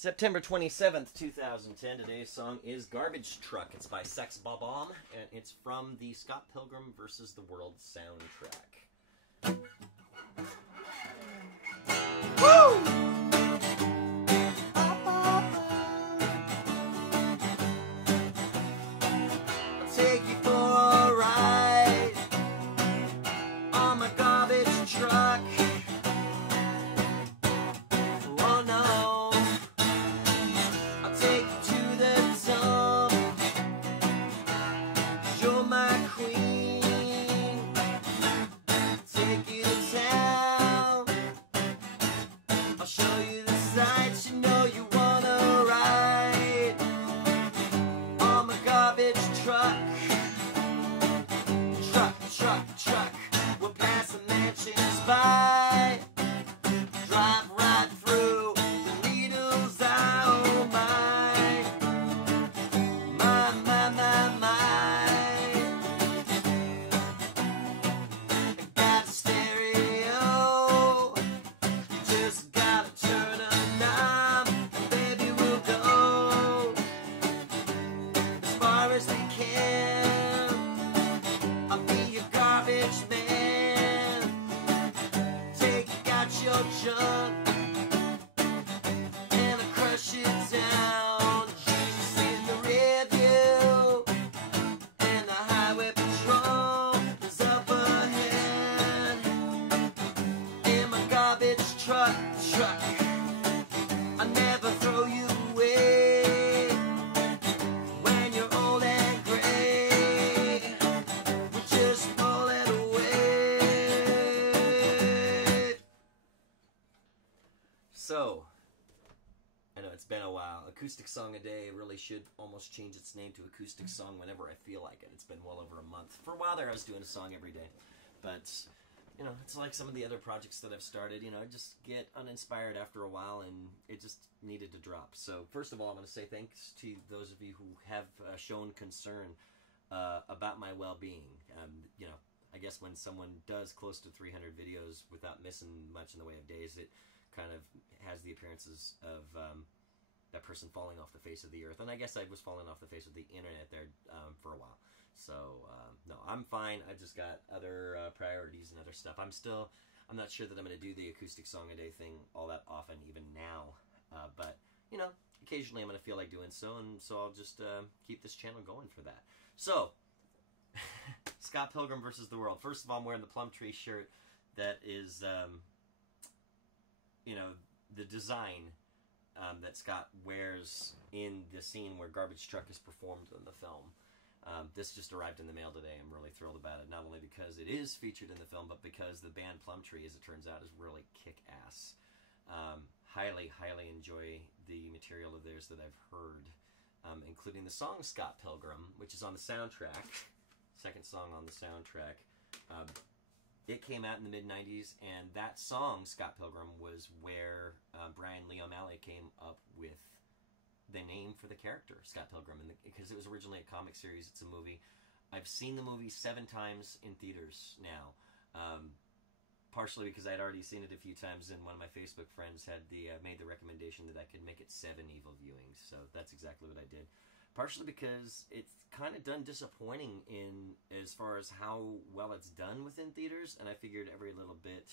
September 27th, 2010. Today's song is Garbage Truck. It's by Bob-Omb, and it's from the Scott Pilgrim vs. the World soundtrack. Woo! I'll take you for a ride on my garbage truck. Oh no, I'll take you to the dump. You're my queen. Take you to town. I'll show you the sights you know you wanna ride on my garbage truck. Truck. We'll pass the mansions by. Drive right through the needles. Oh my. I got a stereo. You just gotta turn a knob, and baby we'll go as far as we can. I'll be your garbage man. Take out your junk and I'll crush it down. Jesus in the rear view and the highway patrol is up ahead in my garbage truck. I never throw you away when you're old and gray. We just roll it away. So, I know it's been a while. Acoustic Song a Day really should almost change its name to Acoustic Song whenever I feel like it. It's been well over a month. For a while there I was doing a song every day. But, you know, it's like some of the other projects that I've started. You know, I just get uninspired after a while and it just needed to drop. So, first of all, I'm going to say thanks to those of you who have shown concern about my well-being. You know, I guess when someone does close to 300 videos without missing much in the way of days, it kind of has the appearances of that person falling off the face of the earth. And I guess I was falling off the face of the internet there for a while. So, no, I'm fine. I just got other priorities and other stuff. I'm not sure that I'm going to do the Acoustic Song a Day thing all that often, even now. But, you know, occasionally I'm going to feel like doing so, and so I'll just keep this channel going for that. So, Scott Pilgrim vs. the World. First of all, I'm wearing the Plum Tree shirt that is, you know, the design that Scott wears in the scene where Garbage Truck is performed in the film. This just arrived in the mail today. I'm really thrilled about it, not only because it is featured in the film, but because the band Plum Tree, as it turns out, is really kick-ass. Highly enjoy the material of theirs that I've heard, including the song Scott Pilgrim, which is on the soundtrack, second song on the soundtrack. It came out in the mid-90s, and that song, Scott Pilgrim, was where Brian Lee O'Malley came up with the name for the character, Scott Pilgrim, because it was originally a comic series. It's a movie. I've seen the movie 7 times in theaters now, partially because I'd already seen it a few times, and one of my Facebook friends had made the recommendation that I could make it 7 evil viewings, so that's exactly what I did. Partially because it's kind of done disappointing in as far as how well it's done within theaters, and I figured every little bit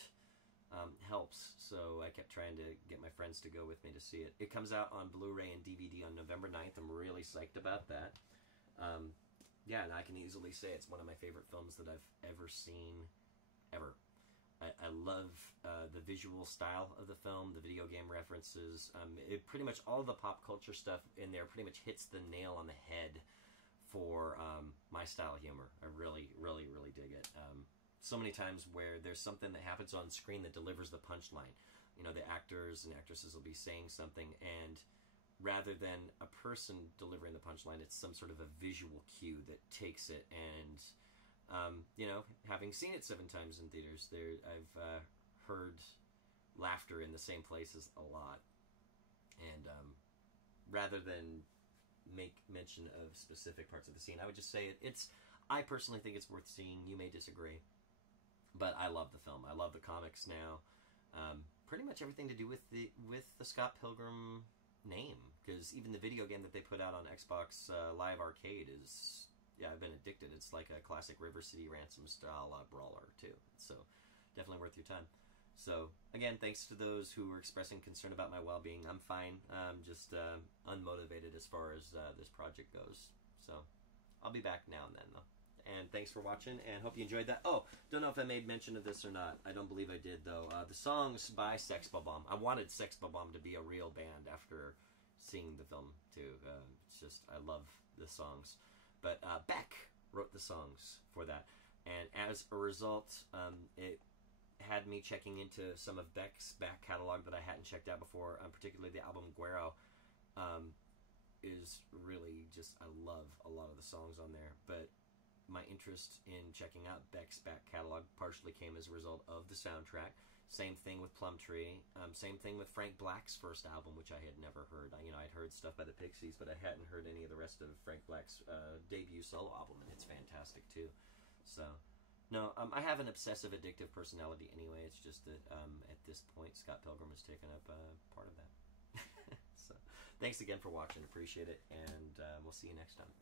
helps, so I kept trying to get my friends to go with me to see it. It comes out on Blu-ray and DVD on November 9th. I'm really psyched about that. Yeah, and I can easily say it's one of my favorite films that I've ever seen, ever. I love the visual style of the film, the video game references. It pretty much, all the pop culture stuff in there pretty much hits the nail on the head for my style of humor. I really dig it. So many times where there's something that happens on screen that delivers the punchline. You know, the actors and actresses will be saying something, and rather than a person delivering the punchline, it's some sort of a visual cue that takes it. And you know, having seen it 7 times in theaters, I've heard laughter in the same places a lot. And rather than make mention of specific parts of the scene, I would just say I personally think it's worth seeing. You may disagree, but I love the film. I love the comics now. Pretty much everything to do with the Scott Pilgrim name, because even the video game that they put out on Xbox Live Arcade is, yeah, I've been addicted. It's like a classic River City Ransom style brawler too. So definitely worth your time. So again, thanks to those who were expressing concern about my well-being. I'm fine. I'm just unmotivated as far as this project goes. So I'll be back now and then though. And thanks for watching, and hope you enjoyed that. Oh, don't know if I made mention of this or not. I don't believe I did, though. The songs by Sex Bob-Omb. I wanted Sex Bob-Omb to be a real band after seeing the film, too. It's just, I love the songs. But Beck wrote the songs for that. And as a result, it had me checking into some of Beck's back catalog that I hadn't checked out before, particularly the album Guero. Is really just, I love a lot of the songs on there. But my interest in checking out Beck's back catalog partially came as a result of the soundtrack. Same thing with Plumtree. Same thing with Frank Black's first album, which I had never heard. I'd heard stuff by the Pixies, but I hadn't heard any of the rest of Frank Black's debut solo album, and it's fantastic too. So, no, I have an obsessive, addictive personality anyway. It's just that at this point, Scott Pilgrim has taken up part of that. So, thanks again for watching. Appreciate it, and we'll see you next time.